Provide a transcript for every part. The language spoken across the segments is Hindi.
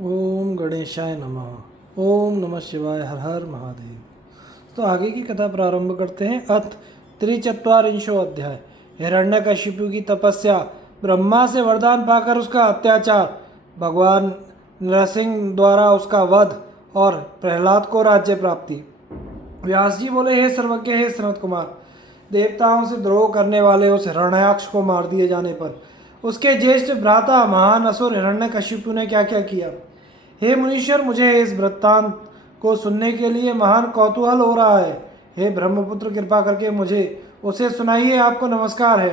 ओम गणेशाय नमः। ओम नमः शिवाय। हर हर महादेव। तो आगे की कथा प्रारंभ करते हैं। अथ त्रिचत्वारिंशो अध्याय। हिरण्यकशिपु की तपस्या, ब्रह्मा से वरदान पाकर उसका अत्याचार, भगवान नरसिंह द्वारा उसका वध और प्रहलाद को राज्य प्राप्ति। व्यास जी बोले, हे सर्वज्ञ, हे सनत कुमार, देवताओं से द्रोह करने वाले उस हिरण्याक्ष को मार दिए जाने पर उसके ज्येष्ठ भ्राता महान असुर हिरण्यकशिपु ने क्या क्या किया। हे मुनीश्वर, मुझे इस वृत्तांत को सुनने के लिए महान कौतूहल हो रहा है। हे ब्रह्मपुत्र, कृपा करके मुझे उसे सुनाइए। आपको नमस्कार है।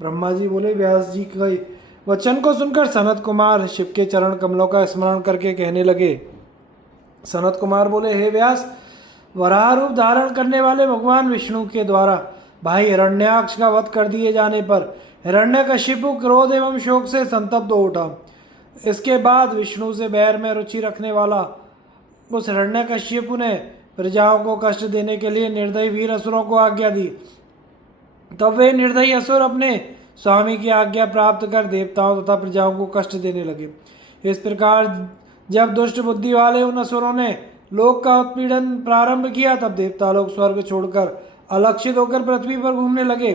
ब्रह्मा जी बोले, व्यास जी के वचन को सुनकर सनत कुमार शिव के चरण कमलों का स्मरण करके कहने लगे। सनत कुमार बोले, हे व्यास, वराह रूप धारण करने वाले भगवान विष्णु के द्वारा भाई हिरण्याक्ष का वध कर दिए जाने पर हिरण्यकशिपु क्रोध एवं शोक से संतप्त हो उठा। इसके बाद विष्णु से बैर में रुचि रखने वाला उस हिरण्यकशिपु ने प्रजाओं को कष्ट देने के लिए निर्दयी वीर असुरों को आज्ञा दी। तब वे निर्दयी असुर अपने स्वामी की आज्ञा प्राप्त कर देवताओं तथा प्रजाओं को कष्ट देने लगे। इस प्रकार जब दुष्ट बुद्धि वाले उन असुरों ने लोक का उत्पीड़न प्रारंभ किया, तब देवता लोग स्वर्ग छोड़कर अलक्षित होकर पृथ्वी पर घूमने लगे।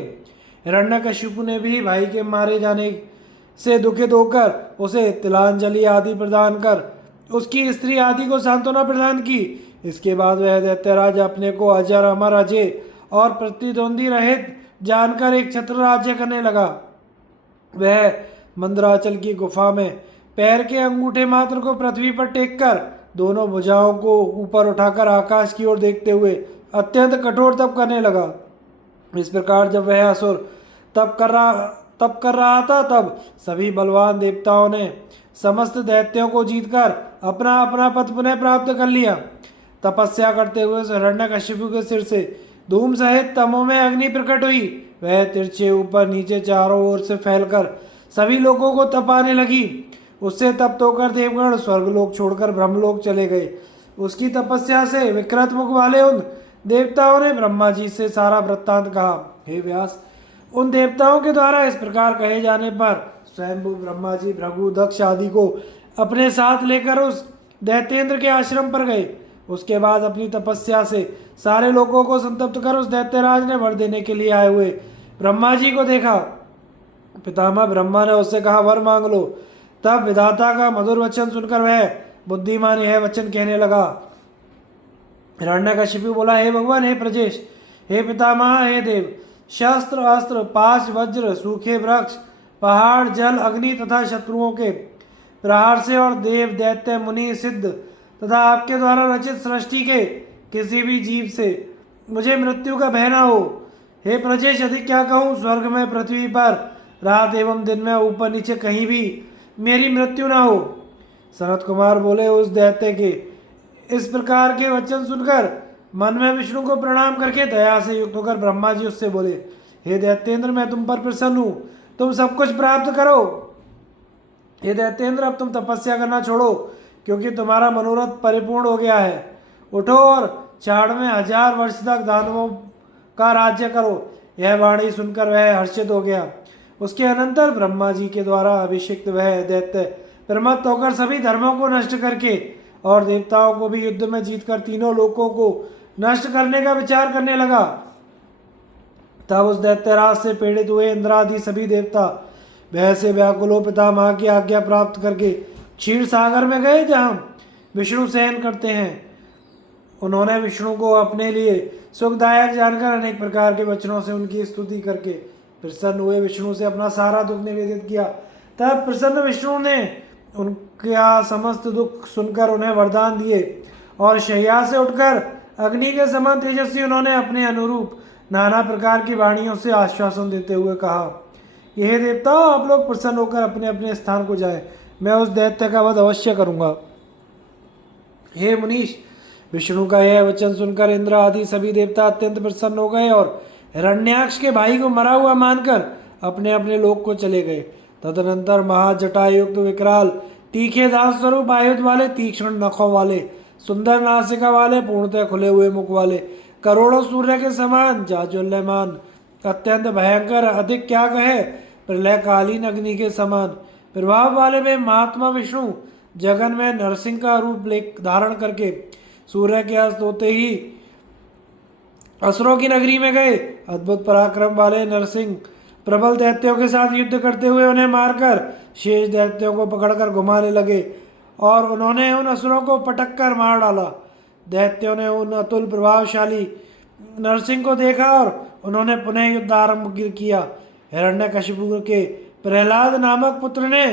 हिरण्यकशिपु ने भी भाई के मारे जाने से दुखित होकर उसे तिलांजलि आदि प्रदान कर उसकी स्त्री आदि को सांत्वना प्रदान की। इसके बाद वह दैत्यराज अपने को अजर अमर अजय और प्रतिद्वंदी रहित जानकर एक छत्र राज्य करने लगा। वह मंदराचल की गुफा में पैर के अंगूठे मात्र को पृथ्वी पर टेक कर दोनों भुजाओं को ऊपर उठाकर आकाश की ओर देखते हुए अत्यंत कठोर तप करने लगा। इस प्रकार जब वह असुर तप कर रहा था, तब सभी बलवान देवताओं ने समस्त दैत्यों को जीतकर अपना अपना पद पुनः प्राप्त कर लिया। तपस्या करते हुए हिरण्यकशिपु के सिर से धूम सहित तमों में अग्नि प्रकट हुई। वह तिरछे ऊपर नीचे चारों ओर से फैलकर सभी लोगों को तपाने लगी। उससे तप्त होकर देवगण स्वर्गलोक छोड़कर ब्रह्मलोक चले गए। उसकी तपस्या से विकृत मुख वाले उन देवताओं ने ब्रह्मा जी से सारा वृत्तांत कहा। हे व्यास, उन देवताओं के द्वारा इस प्रकार कहे जाने पर स्वयं ब्रह्मा जी भृगु दक्ष आदि को अपने साथ लेकर उस दैत्येंद्र के आश्रम पर गए। उसके बाद अपनी तपस्या से सारे लोगों को संतप्त कर उस दैत्यराज ने वर देने के लिए आए हुए ब्रह्मा जी को देखा। पितामह ब्रह्मा ने उससे कहा, वर मांग लो। तब विधाता का मधुर वचन सुनकर वह बुद्धिमान यह वचन कहने लगा। हिरण्यकशिपु बोला, हे भगवान, हे प्रजेश, हे पितामह, हे देव, शस्त्र अस्त्र पाश वज्र सूखे वृक्ष पहाड़ जल अग्नि तथा शत्रुओं के प्रहार से और देव दैत्य मुनि सिद्ध तथा आपके द्वारा रचित सृष्टि के किसी भी जीव से मुझे मृत्यु का भय न हो। हे प्रजेश, अधिक क्या कहूँ, स्वर्ग में पृथ्वी पर रात एवं दिन में ऊपर नीचे कहीं भी मेरी मृत्यु न हो। सनत कुमार बोले, उस दैत्य के इस प्रकार के वचन सुनकर मन में विष्णु को प्रणाम करके दया से युक्त होकर ब्रह्मा जी उससे बोले, हे दैत्येंद्र, मैं तुम पर प्रसन्न हूँ, तुम सब कुछ प्राप्त करो। हे दैत्येंद्र, अब तुम तपस्या करना छोड़ो, क्योंकि तुम्हारा मनोरथ परिपूर्ण हो गया है। उठो और 1000 वर्ष तक दानवों का राज्य करो। यह वाणी सुनकर वह हर्षित हो गया। उसके अनंतर ब्रह्मा जी के द्वारा अभिषिक्त वह दैत्य प्रमत्त होकर सभी धर्मों को नष्ट करके और देवताओं को भी युद्ध में जीतकर तीनों लोकों को नष्ट करने का विचार करने लगा। तब उस दैत्यराज से पीड़ित हुए इंद्रादि सभी देवता भय से व्याकुल हो पितामह की आज्ञा प्राप्त करके क्षीर सागर में गए, जहाँ विष्णु शयन करते हैं। उन्होंने विष्णु को अपने लिए सुखदायक जानकर अनेक प्रकार के वचनों से उनकी स्तुति करके प्रसन्न हुए विष्णु से अपना सारा दुख निवेदित किया। तब प्रसन्न विष्णु ने उनका समस्त दुख सुनकर उन्हें वरदान दिए और शैया से उठकर अग्नि के समान तेजस्वी उन्होंने अपने अनुरूप नाना प्रकार की वाणियों से आश्वासन देते हुए कहा, यह देवता, आप लोग प्रसन्न होकर अपने अपने स्थान को जाएं, मैं उस दैत्य का वध अवश्य करूंगा। हे मुनीश, विष्णु का यह वचन सुनकर इंद्र आदि सभी देवता अत्यंत प्रसन्न हो गए और हिरण्याक्ष के भाई को मरा हुआ मानकर अपने अपने लोक को चले गए। तदनंतर महाजटायुक्त विकराल तीखे दांत स्वरूप आयुध वाले तीक्ष्ण नखों वाले सुंदर नासिका वाले पूर्णतः खुले हुए मुख वाले करोड़ों सूर्य के समान जाज्वल्यमान अत्यंत भयंकर अधिक क्या कहे प्रलयकालीन अग्नि के समान प्रभाव वाले वे महात्मा विष्णु जगन में नरसिंह का रूप धारण करके सूर्य के अस्त होते ही असुरों की नगरी में गए। अद्भुत पराक्रम वाले नरसिंह प्रबल दैत्यों के साथ युद्ध करते हुए उन्हें मारकर शेष दैत्यों को पकड़कर घुमाने लगे और उन्होंने उन असुरों को पटक कर मार डाला। दैत्यों ने उन अतुल प्रभावशाली नरसिंह को देखा और उन्होंने पुनः युद्ध आरंभ किया। हिरण्यकशिपु के प्रहलाद नामक पुत्र ने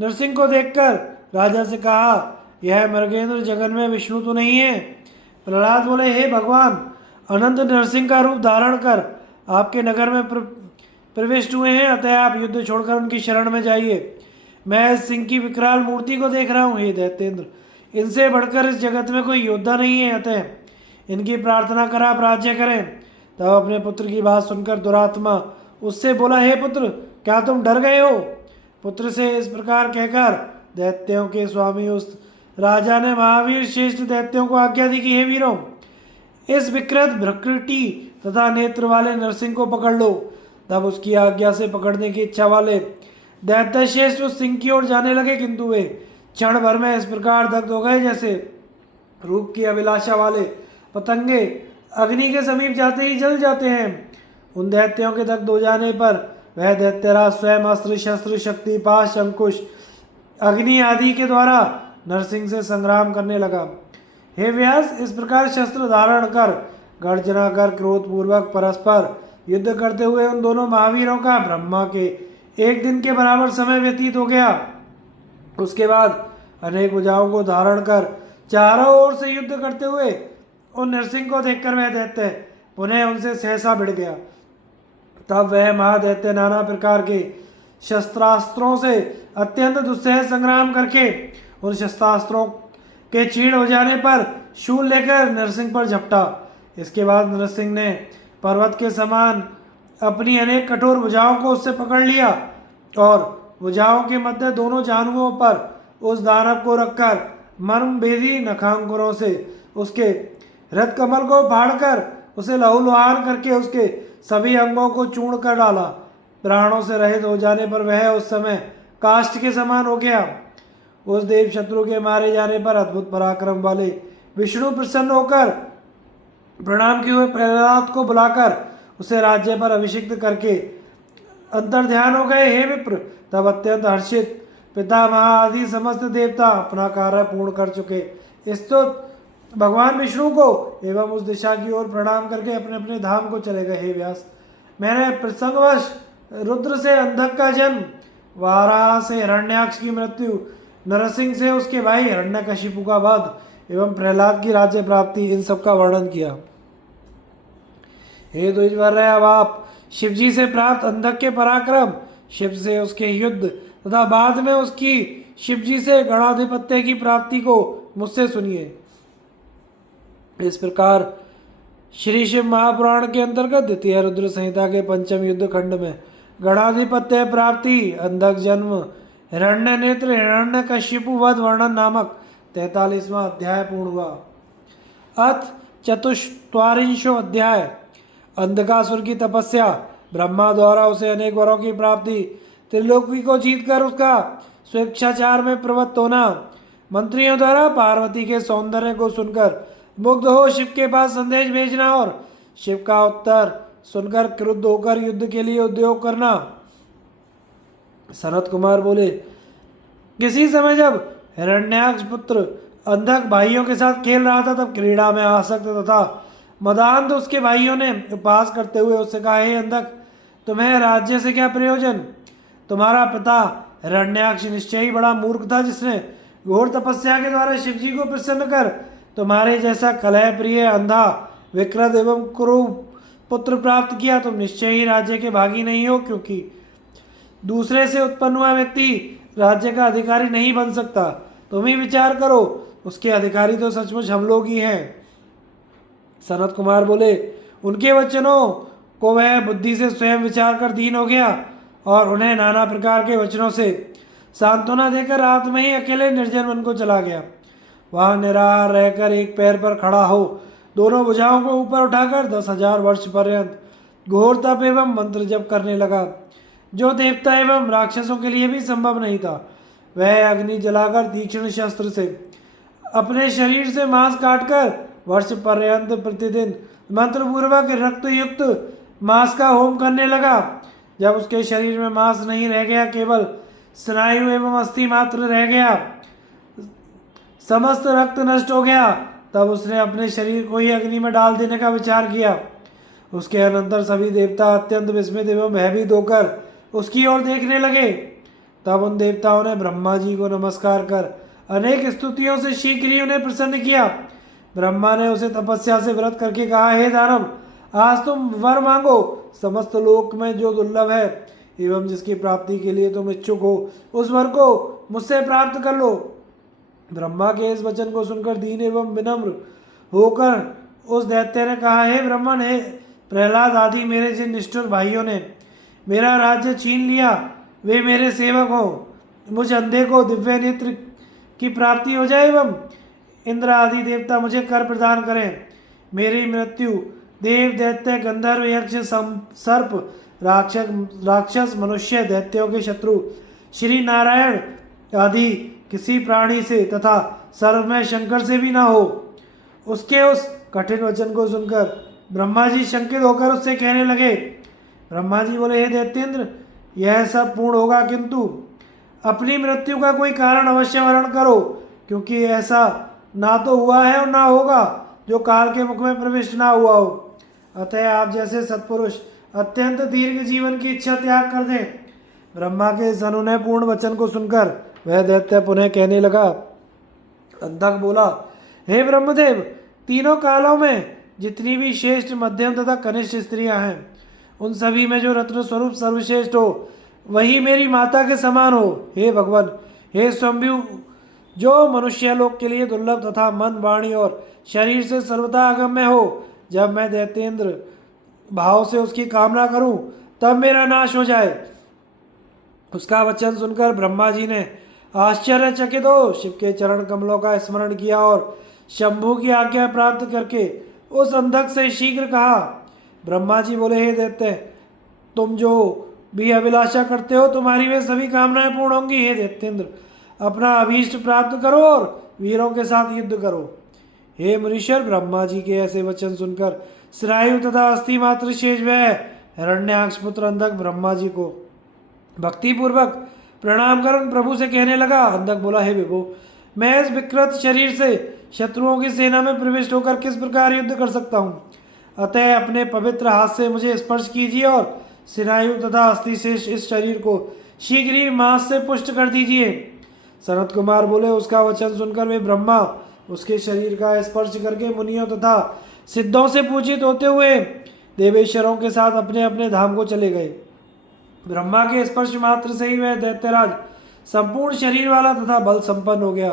नरसिंह को देखकर राजा से कहा, यह मृगेंद्र जगन में विष्णु तो नहीं है? प्रहलाद बोले, हे भगवान, अनंत नरसिंह का रूप धारण कर आपके नगर में प्रविष्ट हुए हैं, अतः आप युद्ध छोड़कर उनकी शरण में जाइए। मैं इस सिंह की विकराल मूर्ति को देख रहा हूँ, हे दैत्येंद्र, इनसे बढ़कर इस जगत में कोई योद्धा नहीं है, अतः इनकी प्रार्थना कर आप राज्य करें। तब अपने पुत्र की बात सुनकर दुरात्मा उससे बोला, हे पुत्र, क्या तुम डर गए हो? पुत्र से इस प्रकार कहकर दैत्यों के स्वामी उस राजा ने महावीर श्रेष्ठ दैत्यों को आज्ञा दी कि हे वीरों, इस विकृत भ्रकृति तथा नेत्र वाले नरसिंह को पकड़ लो। तब उसकी आज्ञा से पकड़ने की इच्छा वाले दैत्य श्रेष्ठ उस सिंह की ओर जाने लगे, किंतु वे क्षण भर में इस प्रकार दग्ध हो गए जैसे रूप की अभिलाषा वाले पतंगे अग्नि के समीप जाते ही जल जाते हैं। उन दैत्यों के दग्ध हो जाने पर वह दैत्यराज स्वयं अस्त्र शस्त्र शक्ति पाश अंकुश अग्नि आदि के द्वारा नरसिंह से संग्राम करने लगा। हे व्यास, इस प्रकार शस्त्र धारण कर गर्जना कर क्रोधपूर्वक परस्पर युद्ध करते हुए उन दोनों महावीरों का ब्रह्मा के एक दिन के बराबर समय व्यतीत हो गया। उसके बाद अनेक भुजाओं को धारण कर चारों ओर से युद्ध करते हुए उन नरसिंह को देखकर वह दैत्य पुनः उनसे सहसा भिड़ गया। तब वह महादैत्य नाना प्रकार के शस्त्रास्त्रों से अत्यंत दुस्सह संग्राम करके उन शस्त्रास्त्रों के चीड़ हो जाने पर शूल लेकर नरसिंह पर झपटा। इसके बाद नरसिंह ने पर्वत के समान अपनी अनेक कठोर भुजाओं को उससे पकड़ लिया और भुजाओं के मध्य दोनों जानुओं पर उस दानव को रखकर मर्मभेदी नखांकुरों से उसके रथ कमल को फाड़कर उसे लहूलुहान करके उसके सभी अंगों को चूर्ण कर डाला। प्राणों से रहित हो जाने पर वह उस समय काष्ठ के समान हो गया। उस देव शत्रु के मारे जाने पर अद्भुत पराक्रम वाले विष्णु प्रसन्न होकर प्रणाम किए हुए प्रहलाद को बुलाकर उसे राज्य पर अभिषिक्त करके अंतर ध्यान हो गए। हे विप्र, तब अत्यंत हर्षित पितामह आदि समस्त देवता अपना कार्य पूर्ण कर चुके इस तो भगवान विष्णु को एवं उस दिशा की ओर प्रणाम करके अपने अपने धाम को चले गए। हे व्यास, मैंने प्रसंगवश रुद्र से अंधक का जन्म, वाराह से हिरण्याक्ष की मृत्यु, नरसिंह से उसके भाई हिरण्यकशिपु का वध एवं प्रहलाद की राज्य प्राप्ति, इन सब का वर्णन किया। हे द्विजवर, अब आप शिवजी से प्राप्त अंधक के पराक्रम, शिव से उसके युद्ध तथा बाद में उसकी शिवजी से गणाधिपत्य की प्राप्ति को मुझसे सुनिए। इस प्रकार श्री शिव महापुराण के अंतर्गत द्वितीय रुद्र संहिता के पंचम युद्ध खंड में गणाधिपत्य प्राप्ति, अंधक जन्म, हिरण्य नेत्र, हिरण्य कश्यपु वध वर्णन नामक 43वां अध्याय पूर्ण हुआ। अथ चतुष्त्वारिंशो अध्याय अंधकासुर की तपस्या, ब्रह्मा द्वारा उसे अनेक वरों की प्राप्ति, त्रिलोकी को जीतकर उसका स्वेच्छाचार में प्रवृत्त होना, मंत्रियों द्वारा पार्वती के सौंदर्य को सुनकर मुग्ध हो शिव के पास संदेश भेजना और शिव का उत्तर सुनकर क्रुद्ध होकर युद्ध के लिए उद्योग करना। सनत कुमार बोले, किसी समय जब हिरण्याक्ष पुत्र अंधक भाइयों के साथ खेल रहा था, तब क्रीड़ा में आसक्त तथा मदान्ध उसके भाइयों ने उपहास करते हुए उससे कहा, हे अंधक, तुम्हें राज्य से क्या प्रयोजन? तुम्हारा पिता हिरण्याक्ष निश्चय ही बड़ा मूर्ख था, जिसने घोर तपस्या के द्वारा शिवजी को प्रसन्न कर तुम्हारे जैसा कलह प्रिय, अंधा, विकृत एवं क्रूर पुत्र प्राप्त किया। तुम निश्चय ही राज्य के भागी नहीं हो, क्योंकि दूसरे से उत्पन्न हुआ व्यक्ति राज्य का अधिकारी नहीं बन सकता। तुम ही विचार करो, उसके अधिकारी तो सचमुच हम लोग ही हैं। सनत कुमार बोले, उनके वचनों को वह बुद्धि से स्वयं विचार कर दीन हो गया और उन्हें नाना प्रकार के वचनों से सांत्वना देकर रात में ही अकेले निर्जन वन को चला गया। वहाँ निराहार रहकर एक पैर पर खड़ा हो दोनों भुजाओं को ऊपर उठाकर 10,000 वर्ष पर्यंत घोर तप एवं मंत्र जप करने लगा, जो देवता एवं राक्षसों के लिए भी संभव नहीं था। वह अग्नि जलाकर तीक्ष्ण शस्त्र से अपने शरीर से मांस काटकर वर्ष पर्यंत प्रतिदिन मंत्रपूर्वक रक्त युक्त मांस का होम करने लगा। जब उसके शरीर में मांस नहीं रह गया, केवल स्नायु एवं अस्थि मात्र रह गया, समस्त रक्त नष्ट हो गया, तब उसने अपने शरीर को ही अग्नि में डाल देने का विचार किया। उसके अनंतर सभी देवता अत्यंत विस्मित एवं भयभीत होकर उसकी ओर देखने लगे। तब उन देवताओं ने ब्रह्मा जी को नमस्कार कर अनेक स्तुतियों से शीघ्र ही उन्हें प्रसन्न किया। ब्रह्मा ने उसे तपस्या से व्रत करके कहा, हे दानव, आज तुम वर मांगो। समस्त लोक में जो दुर्लभ है एवं जिसकी प्राप्ति के लिए तुम इच्छुक हो, उस वर को मुझसे प्राप्त कर लो। ब्रह्मा के इस वचन को सुनकर दीन एवं विनम्र होकर उस दैत्य ने कहा, हे ब्राह्मण, हे प्रहलाद आदि मेरे जिन निष्ठुर भाइयों ने मेरा राज्य छीन लिया, वे मेरे सेवक हो। मुझ अंधे को दिव्य नेत्र की प्राप्ति हो जाए एवं इंद्र आदि देवता मुझे कर प्रदान करें। मेरी मृत्यु देव, दैत्य, गंधर्व, यक्ष, सर्प, राक्षस, मनुष्य, दैत्यों के शत्रु श्री नारायण आदि किसी प्राणी से तथा सर्वमय शंकर से भी ना हो। उसके उस कठिन वचन को सुनकर ब्रह्मा जी शंकित होकर उससे कहने लगे। ब्रह्मा जी बोले, हे दैत्येंद्र, यह सब पूर्ण होगा, किंतु अपनी मृत्यु का कोई कारण अवश्य वर्ण करो, क्योंकि ऐसा ना तो हुआ है और ना होगा जो काल के मुख में प्रविष्ट ना हुआ हो। अतः आप जैसे सत्पुरुष अत्यंत दीर्घ जीवन की इच्छा त्याग कर दें। ब्रह्मा के इस अनुनयपूर्ण वचन को सुनकर वह दैत्य पुनः कहने लगा। अंधक बोला, हे ब्रह्मदेव, तीनों कालों में जितनी भी श्रेष्ठ, मध्यम तथा कनिष्ठ स्त्रियां हैं, उन सभी में जो रत्न स्वरूप सर्वश्रेष्ठ हो, वही मेरी माता के समान हो। हे भगवान, हे स्वयंभू, जो मनुष्य लोक के लिए दुर्लभ तथा मन, वाणी और शरीर से सर्वथा अगम्य हो, जब मैं दैत्येंद्र भाव से उसकी कामना करूं, तब मेरा नाश हो जाए। उसका वचन सुनकर ब्रह्मा जी ने आश्चर्यचकित हो शिव के चरण कमलों का स्मरण किया और शंभु की आज्ञा प्राप्त करके उस अंधक से शीघ्र कहा। ब्रह्मा जी बोले, हे दैत्य, तुम जो भी अभिलाषा करते हो, तुम्हारी वे सभी कामनाएं पूर्ण होंगी। हे दैत्येंद्र, अपना अभीष्ट प्राप्त करो और वीरों के साथ युद्ध करो। हे मुनीश्वर, ब्रह्मा जी के ऐसे वचन सुनकर स्नायु तथा अस्थि मात्र शेष वह हिरण्याक्ष पुत्र अंधक ब्रह्मा जी को भक्ति पूर्वक प्रणाम कर उन प्रभु से कहने लगा। अंधक बोला, हे विभो, मैं इस विकृत शरीर से शत्रुओं की सेना में प्रविष्ट होकर किस प्रकार युद्ध कर सकता हूँ? अतः अपने पवित्र हाथ से मुझे स्पर्श कीजिए और स्नायु तथा अस्थि शेष इस शरीर को शीघ्र ही मांस से पुष्ट कर दीजिए। सनत कुमार बोले, उसका वचन सुनकर वे ब्रह्मा उसके शरीर का स्पर्श करके मुनियों तथा सिद्धों से पूजित होते हुए देवेश्वरों के साथ अपने अपने धाम को चले गए। ब्रह्मा के स्पर्श मात्र से ही वह दैत्यराज संपूर्ण शरीर वाला तथा बल संपन्न हो गया।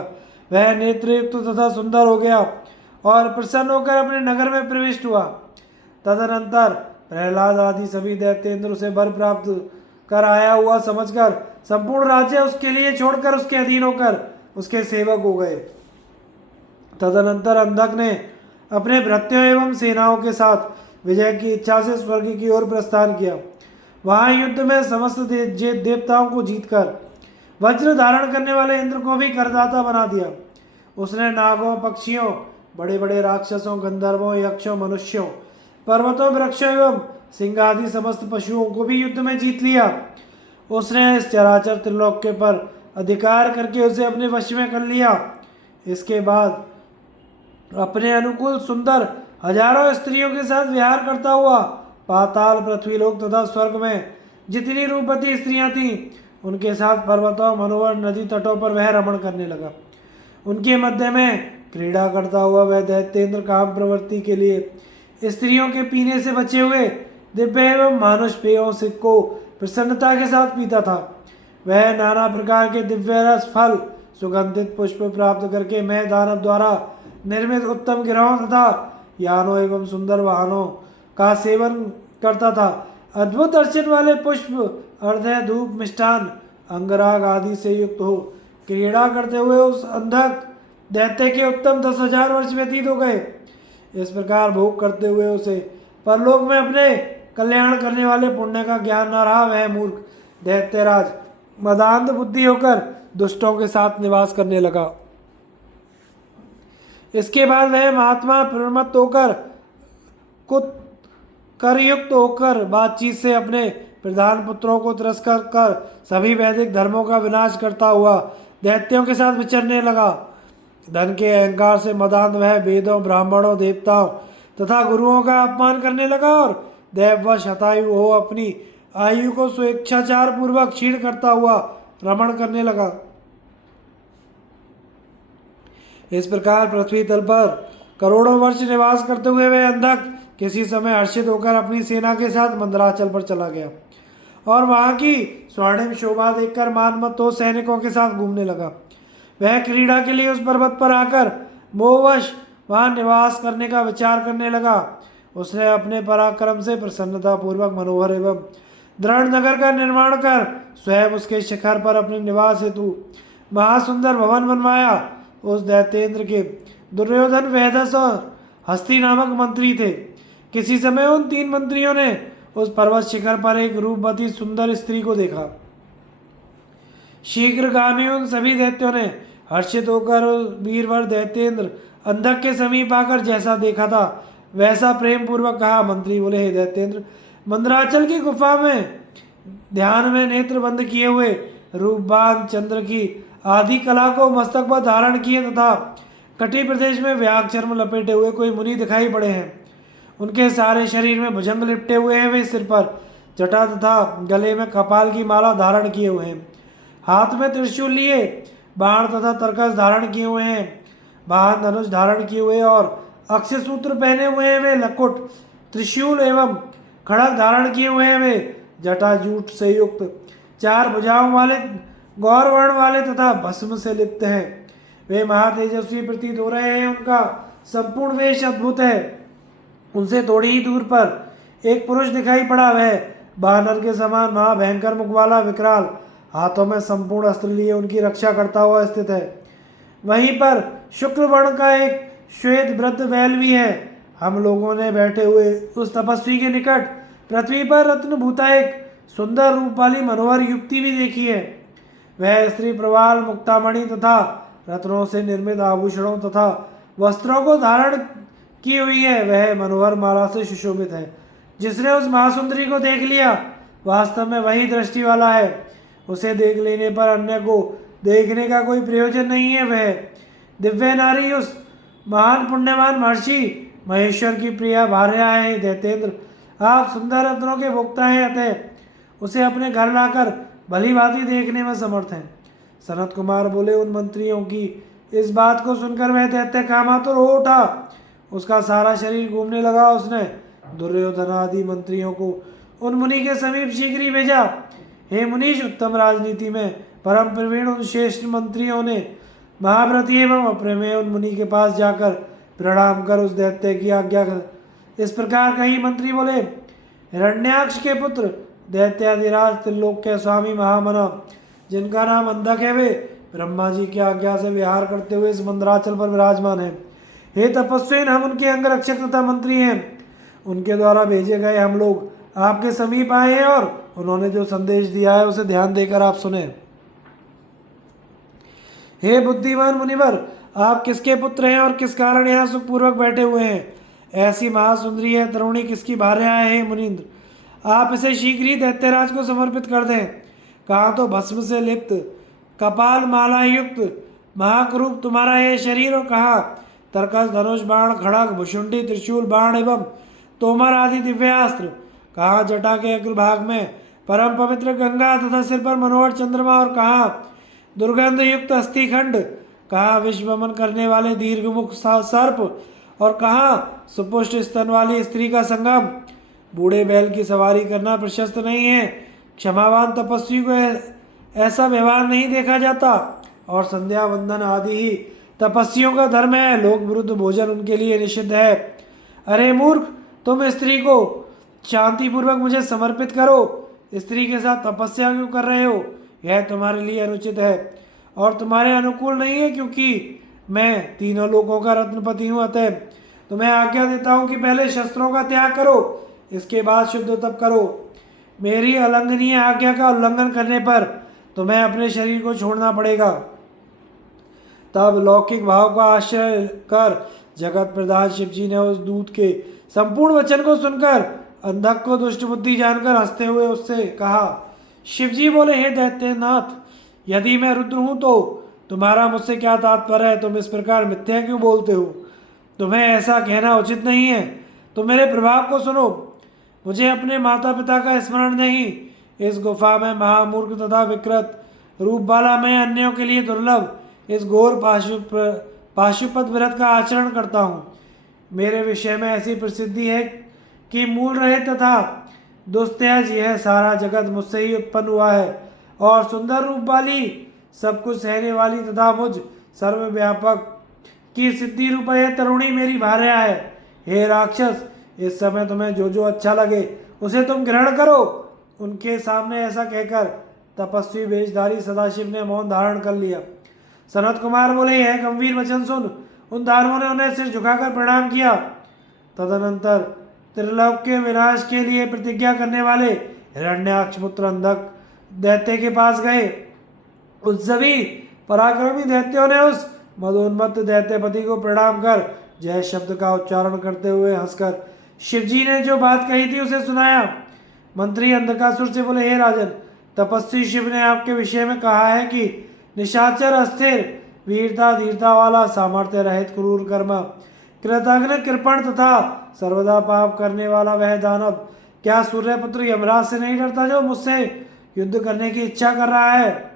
वह नेत्रयुक्त तथा सुंदर हो गया और प्रसन्न होकर अपने नगर में प्रविष्ट हुआ। तदनंतर प्रहलाद आदि सभी दैत्येंद्र से वर प्राप्त कर आया हुआ समझकर संपूर्ण राज्य उसके लिए छोड़कर उसके अधीन होकर उसके सेवक हो गए। तदनंतर अंधक ने अपने भृत्यों एवं सेनाओं के साथ विजय की इच्छा से स्वर्ग की ओर प्रस्थान किया। वहां युद्ध में समस्त देवताओं को जीतकर वज्र धारण करने वाले इंद्र को भी करदाता बना दिया। उसने नागों, पक्षियों, बड़े बड़े राक्षसों, गंधर्वों, यक्षों, मनुष्यों, पर्वतों, वृक्षों एवं सिंह आदि समस्त पशुओं को भी युद्ध में जीत लिया। उसने इस चराचर त्रिलोक्य पर अधिकार करके उसे अपने वश में कर लिया। इसके बाद अपने अनुकूल सुंदर हजारों स्त्रियों के साथ विहार करता हुआ पाताल, पृथ्वीलोक तथा स्वर्ग में जितनी रूपवती स्त्रियां थीं, उनके साथ पर्वतों, मनोवर, नदी तटों पर वह रमण करने लगा। उनके मध्य में क्रीड़ा करता हुआ वह दैत्येंद्र काम प्रवृत्ति के लिए स्त्रियों के पीने से बचे हुए दिव्य एवं मानुष पेयों से को प्रसन्नता के साथ पीता था। वह नाना प्रकार के दिव्य रस, फल, सुगंधित पुष्प प्राप्त करके मैं दानव द्वारा निर्मित उत्तम गिरहों तथा यानों एवं सुंदर वाहनों का सेवन करता था। अद्भुत अर्चन वाले पुष्प, अर्घ्य, धूप, मिष्ठान, अंगराग आदि से युक्त हो क्रीड़ा करते हुए उस अंधक दैत्य के उत्तम 10,000 वर्ष व्यतीत हो गए। इस प्रकार भोग करते हुए उसे परलोक में अपने कल्याण करने वाले पुण्य का ज्ञान न रहा। वह मूर्ख दैत्यराज मदान्ध बुद्धि होकर दुष्टों के साथ निवास करने लगा। इसके बाद वह महात्मा प्रमत्त होकर कुत करयुक्त होकर बातचीत से अपने प्रधान पुत्रों को तिरस्कार कर सभी वैदिक धर्मों का विनाश करता हुआ दैत्यों के साथ विचरने लगा। धन के अहंकार से मदान्ध वह वेदों, ब्राह्मणों, देवताओं तथा गुरुओं का अपमान करने लगा और दैववश हतायु हो अपनी आयु को स्वेच्छाचार पूर्वक क्षीण करता हुआ रमण करने लगा। इस प्रकार पृथ्वी तल पर करोड़ों वर्ष निवास करते हुए वह अंधक किसी समय हर्षित होकर अपनी सेना के साथ मंदराचल पर चला गया और वहां की स्वर्णिम शोभा देखकर मानमत्त हो सैनिकों के साथ घूमने लगा। वह क्रीड़ा के लिए उस पर्वत पर आकर मोहवश वहां निवास करने का विचार करने लगा। उसने अपने पराक्रम से प्रसन्नता पूर्वक मनोहर एवं दृढ़ नगर का निर्माण कर स्वयं उसके शिखर पर अपने निवास हेतु महासुंदर भवन बनवाया। उस दैत्येंद्र के दुर्योधन, वेदस और हस्ती नामक मंत्री थे। किसी समय उन 3 मंत्रियों ने उस पर्वत शिखर पर एक रूपवती सुंदर स्त्री को देखा। शीघ्रगामी उन सभी दैत्यों ने हर्षित होकर वीरवर दैत्येंद्र अंधक के समीप आकर जैसा देखा था वैसा प्रेम पूर्वक कहा। मंत्री बोले, हे दैत्येंद्र, मंदराचल की गुफा में ध्यान में नेत्र बंद किए हुए रूपवान चंद्र की आदि कला को मस्तक पर धारण किए तथा कटी प्रदेश में व्याघ चर्म लपेटे हुए कोई मुनि दिखाई पड़े हैं। उनके सारे शरीर में भुजंग लिपटे हुए हैं। वे सिर पर जटा तथा गले में कपाल की माला धारण किए हुए हैं। हाथ में त्रिशूल लिए, बाण तथा तरकस धारण किए हुए हैं। वाहन धनुष धारण किए हुए और अक्षय सूत्र पहने हुए हैं। वे लकुट, त्रिशूल एवं खड़ग धारण किए हुए हैं। वे जटाजूट से युक्त 4 भुजाओं वाले, गौर वर्ण वाले तथा भस्म से लिप्त हैं। वे महातेजस्वी प्रतीत हो रहे हैं। उनका संपूर्ण वेश अद्भुत है। उनसे थोड़ी ही दूर पर एक पुरुष दिखाई पड़ा। वह बानर के समान महाभयंकर मुख वाला, विकराल, हाथों में संपूर्ण अस्त्र लिए उनकी रक्षा करता हुआ स्थित है। वहीं पर शुक्ल वर्ण का एक श्वेत वृद्ध बैल भी है। हम लोगों ने बैठे हुए उस तपस्वी के निकट पृथ्वी पर रत्नभूता एक सुंदर रूप वाली मनोहर युक्ति भी देखी है। वह स्त्री प्रवाल, मुक्तामणि तथा रत्नों से निर्मित आभूषणों तथा वस्त्रों को धारण की हुई है। वह मनोहर माला से सुशोभित है। जिसने उस महासुंदरी को देख लिया वास्तव में वही दृष्टि वाला है। उसे देख लेने पर अन्य को देखने का कोई प्रयोजन नहीं है। वह दिव्य नारी उस महान पुण्यवान महर्षि महेश्वर की प्रिया भार्या है। दैत्येंद्र, आप सुंदर रत्नों के भोक्ता हैं, अतः उसे अपने घर लाकर भली भांति देखने में समर्थ हैं। सनत कुमार बोले, उन मंत्रियों की इस बात को सुनकर वह दैत्य कामातुर हो उठा। उसका सारा शरीर घूमने लगा। उसने दुर्योधन आदि मंत्रियों को उन मुनि के समीप शीघ्र ही भेजा। हे मुनीश, उत्तम राजनीति में परम प्रवीण उन श्रेष्ठ मंत्रियों ने महाव्रती एवं अप्रमेय उन मुनि के पास जाकर प्रणाम कर उस दैत्य की आज्ञा कर इस प्रकार कही। मंत्री बोले, हिरण्याक्ष के पुत्र दैत्याधिराज, त्रिलोक के स्वामी महामना, जिनका नाम अंधक है, वे ब्रह्मा जी की आज्ञा से विहार करते हुए इस मंदराचल पर विराजमान है। हे तपस्विन, हम उनके अंगरक्षक तथा मंत्री हैं। उनके द्वारा भेजे गए हम लोग आपके समीप आए हैं और उन्होंने जो संदेश दिया है उसे ध्यान देकर आप सुने। हे बुद्धिमान मुनिवर, आप किसके पुत्र हैं और किस कारण यहाँ सुखपूर्वक बैठे हुए हैं? ऐसी महासुंदरी है तरुणी किसकी भार्या है? हे मुनीन्द्र, आप इसे शीघ्र ही दैत्यराज को समर्पित कर दें। कहा तो भस्म से लिप्त, कपाल माला युक्त महाकुरूप तुम्हारा यह शरीर, और कहा तरकस, धनुष, बाण, खड़ग, भुषुंडी, त्रिशूल, बाण एवं तोमर आदि दिव्यास्त्र। कहा जटा के अग्र भाग में परम पवित्र गंगा तथा सिर पर मनोहर चंद्रमा, और कहा दुर्गंध युक्त अस्थिखंड। कहा विश्वमन करने वाले दीर्घमुख सर्प, और कहा सुपुष्ट स्तन वाली स्त्री का संगम। बूढ़े बैल की सवारी करना प्रशस्त नहीं है। क्षमावान तपस्वी को ऐसा व्यवहार नहीं देखा जाता, और संध्या वंदन आदि ही तपस्वियों का धर्म है। लोक विरुद्ध भोजन उनके लिए निषिद्ध है। अरे मूर्ख, तुम स्त्री को शांतिपूर्वक मुझे समर्पित करो। स्त्री के साथ तपस्या क्यों कर रहे हो? यह तुम्हारे लिए अनुचित है और तुम्हारे अनुकूल नहीं है, क्योंकि मैं तीनों लोकों का रत्नपति हूँ। अतः तुम्हें आज्ञा देता हूँ कि पहले शस्त्रों का त्याग करो, इसके बाद शुद्ध तप करो। मेरी अलंघनीय आज्ञा का उल्लंघन करने पर तुम्हें अपने शरीर को छोड़ना पड़ेगा। तब लौकिक भाव का आश्रय कर जगत प्रधान शिवजी ने उस दूत के संपूर्ण वचन को सुनकर अंधक को दुष्ट बुद्धि जानकर हंसते हुए उससे कहा। शिवजी बोले, हे दैत्यनाथ, यदि मैं रुद्र हूं तो तुम्हारा मुझसे क्या तात्पर्य है? तुम इस प्रकार मिथ्या क्यों बोलते हो? तुम्हें ऐसा कहना उचित नहीं है। तो मेरे प्रभाव को सुनो। मुझे अपने माता पिता का स्मरण नहीं। इस गुफा में महामूर्ख तथा विकृत रूप वाला मैं अन्यों के लिए दुर्लभ इस घोर पाशुपत व्रत का आचरण करता हूँ। मेरे विषय में ऐसी प्रसिद्धि है कि मूल रहित तथा दुस्तेज यह सारा जगत मुझसे ही उत्पन्न हुआ है और सुंदर रूप वाली, सब कुछ सहने वाली तथा मुझ सर्वव्यापक की सिद्धि रूप यह तरुणी मेरी भार्या है। हे राक्षस, इस समय तुम्हें जो जो अच्छा लगे उसे तुम ग्रहण करो। उनके सामने ऐसा कहकर तपस्वी वेशधारी सदाशिव ने मौन धारण कर लिया। सनत कुमार बोले, यह गंभीर वचन सुन उन दानवों ने उन्हें सिर झुकाकर प्रणाम किया। तदनंतर त्रिलोक के विनाश के लिए प्रतिज्ञा करने वाले हिरण्याक्ष पुत्र अंधक दैत्य के पास गए। उन सभी पराक्रमी दैत्यों ने उस मदोन्मत्त दैत्यपति को प्रणाम कर जय शब्द का उच्चारण करते हुए हंसकर शिवजी ने जो बात कही थी उसे सुनाया। मंत्री अंधकासुर से बोले, हे राजन, तपस्वी शिव ने आपके विषय में कहा है कि निशाचर, अस्थिर, वीरता धीरता वाला, सामर्थ्य रहित, क्रूर कर्म, कृतघ्न, कृपण तथा सर्वदा पाप करने वाला वह दानव क्या सूर्यपुत्र यमराज से नहीं डरता जो मुझसे युद्ध करने की इच्छा कर रहा है?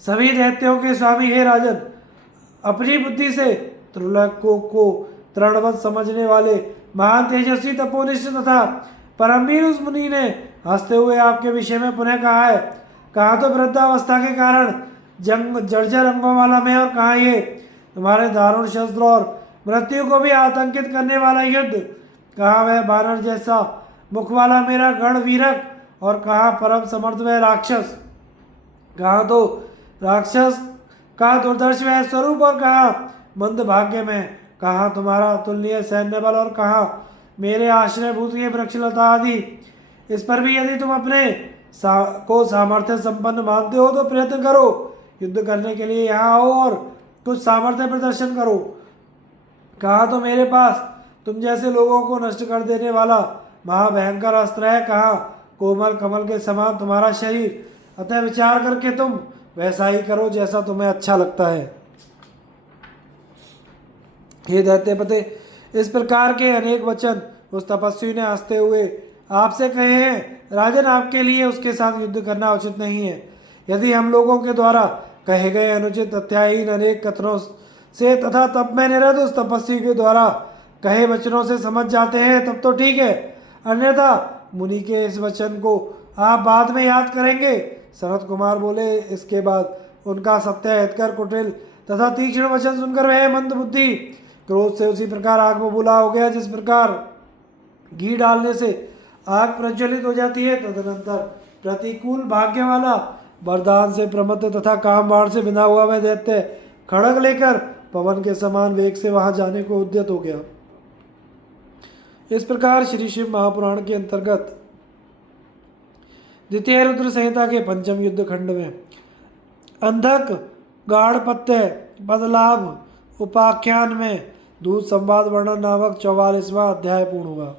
सभी दैत्यों के स्वामी हे राजन, अपनी बुद्धि से त्रिलोकों को तृणवत समझने वाले महान तेजस्वी तपोनिष्ठ तथा परमवीर उस मुनि ने हंसते हुए आपके विषय में पुनः कहा है। कहा तो वृद्धावस्था के कारण जर्जर अंगों वाला मैं, और कहा ये तुम्हारे दारुण शस्त्र और मृत्यु को भी आतंकित करने वाला युद्ध। कहा वह बानर जैसा मुख वाला मेरा गण वीरक, और कहा परम समर्थ वह राक्षस। कहा तो राक्षस का दुर्दर्श वह स्वरूप, और कहा मंद भाग्य में, कहा तुम्हारा अतुलनीय सैन्य बल, और कहा मेरे आश्रयभूत ये वृक्षलता आदि। इस पर भी यदि तुम अपने को सामर्थ्य संपन्न मानते हो तो प्रयत्न करो, युद्ध करने के लिए यहाँ आओ और कुछ सामर्थ्य प्रदर्शन करो। कहा तो मेरे पास तुम जैसे लोगों को नष्ट कर देने वाला महाभयंकर अस्त्र है। कहा कोमल कमल के समान तुम्हारा शरीर, अतः विचार करके तुम वैसा ही करो जैसा तुम्हें अच्छा लगता है। हे दैत्यपते, इस प्रकार के अनेक वचन उस तपस्वी ने हंसते हुए आपसे कहे हैं। राजन, आपके लिए उसके साथ युद्ध करना उचित नहीं है। यदि हम लोगों के द्वारा कहे गए अनुचित तथ्याहीन अनेक कथनों से तथा तप में निरत उस तपस्वी के द्वारा कहे वचनों से समझ जाते हैं तब तो ठीक है, अन्यथा मुनि के इस वचन को आप बाद में याद करेंगे। सनत कुमार बोले, इसके बाद उनका सत्य हितकर कुटिल तथा तीक्ष्ण वचन सुनकर वह मंद बुद्धि क्रोध से उसी प्रकार आग बबूला हो गया जिस प्रकार घी डालने से आग प्रज्वलित हो जाती है। तदनंतर प्रतिकूल भाग्य वाला वरदान से प्रमत्त तथा काम बाण से बिना हुआ वह दैत्य खड़ग लेकर पवन के समान वेग से वहां जाने को उद्यत हो गया। इस प्रकार श्री शिव महापुराण के अंतर्गत द्वितीय रुद्र संहिता के पंचम युद्ध खंड में अंधक गाढ़पत्य पदलाभ उपाख्यान में दूत संवाद वर्णन नामक 44वां अध्याय पूर्ण हुआ।